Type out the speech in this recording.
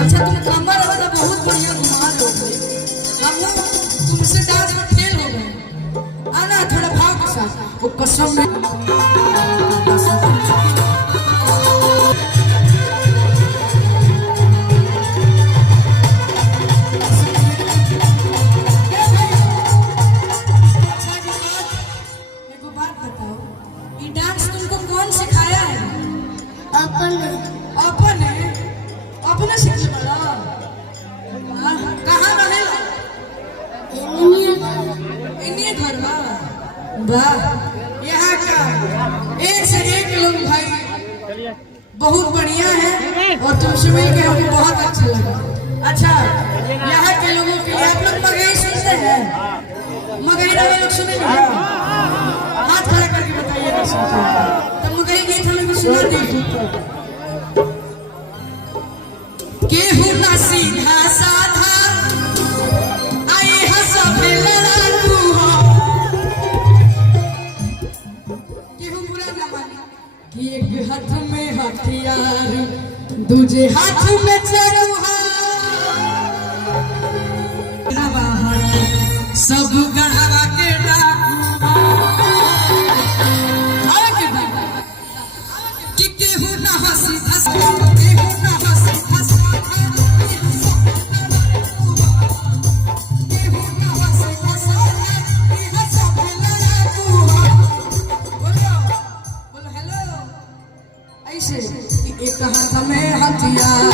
अच्छा तुम कमर वाला बहुत बढ़िया घुमा दोगे। हम तुमसे डांस में फेल हो गए। आना थोड़ा भाव के साथ वो कसम में डांस तुमको कौन सिखाया है? अपने सीखने वाला कहाँ रहेला? इन्हीं घर में। वाह, यहाँ का एक से एक लोग भाई बहुत बढ़िया है और तुमसे मिल के हमको बहुत अच्छा लगा। अच्छा, यहाँ के लोगों के लिए आप लोग मगही सुनते हैं? मगही वाले लोग सुने क्या? हाथ खड़ा करके बताइए ना सुनते हैं तो मगही गीत हमें सुना दीजिए। केहू ना सीधा साधा आई हंसबे लड़ाकू हो, केहू बुरा ना माने कि एक हाथ में हथियार दूजे हाथ में चरवा सब गढ़वा के डाकू कि केहू ना हंसी हंसा केहू ना हंसी हंसा एक हाथ में हथियार